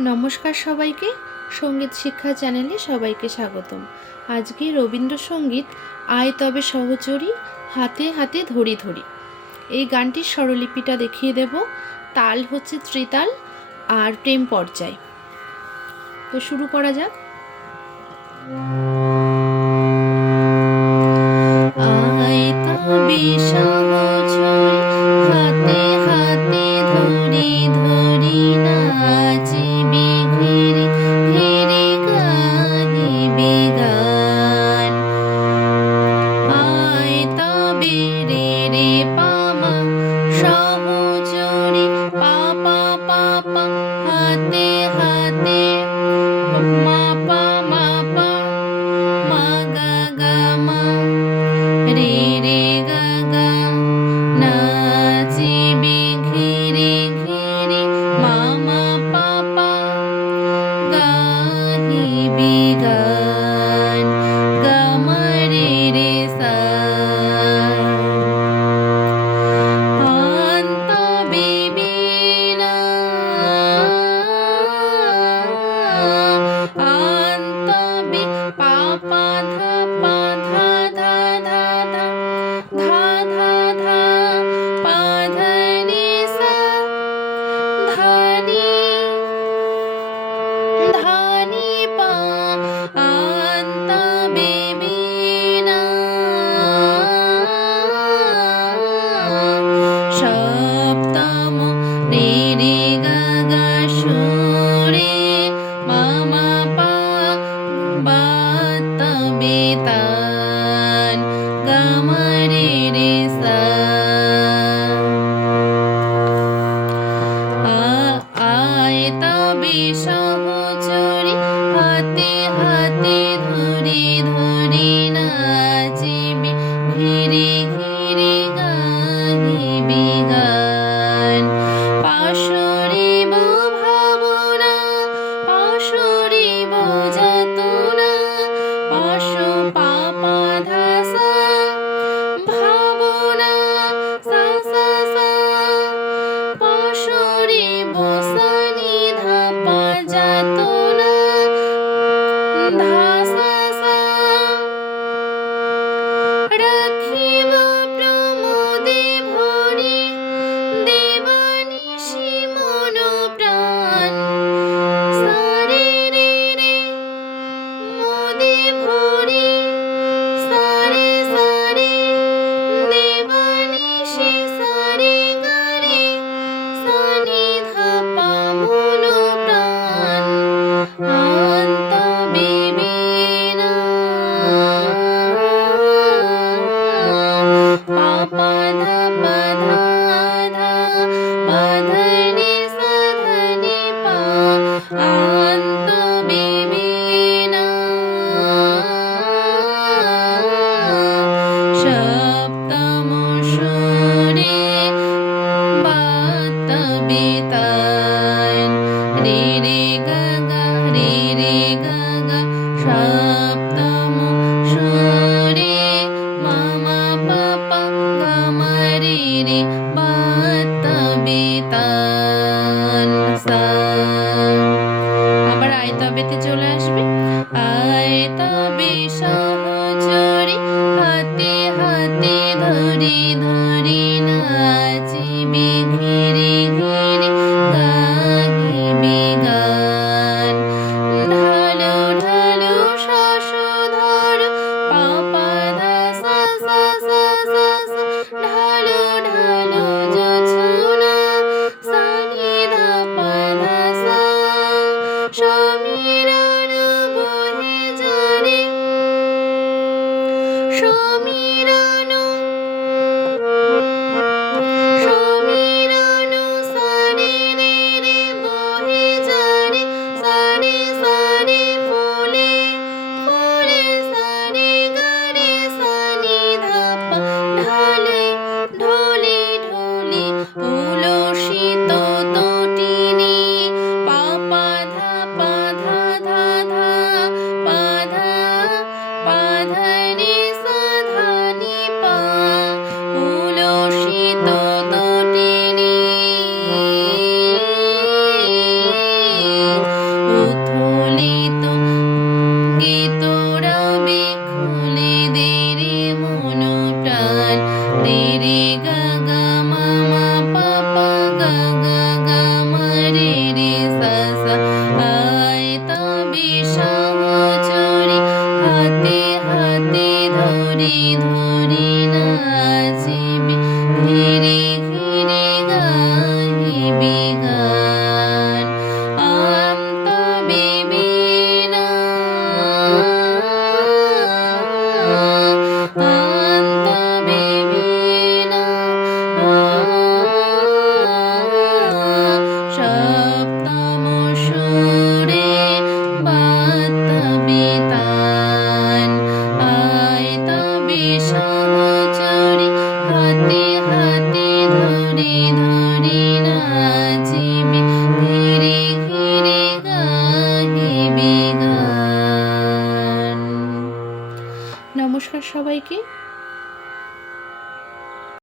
নমস্কার সবাইকে। সংগীত শিক্ষা চ্যানেলে সবাইকে স্বাগতম। আজকে রবীন্দ্রসঙ্গীত, আয় তবে সহচরী, হাতে হাতে ধরি ধরি। এই গানটির স্বরলিপিটা দেখিয়ে দেব। তাল হচ্ছে ত্রিতাল, আর প্রেম পর্যায়। তো শুরু করা যাক। আয় তবে Sita নমস্কার সবাইকে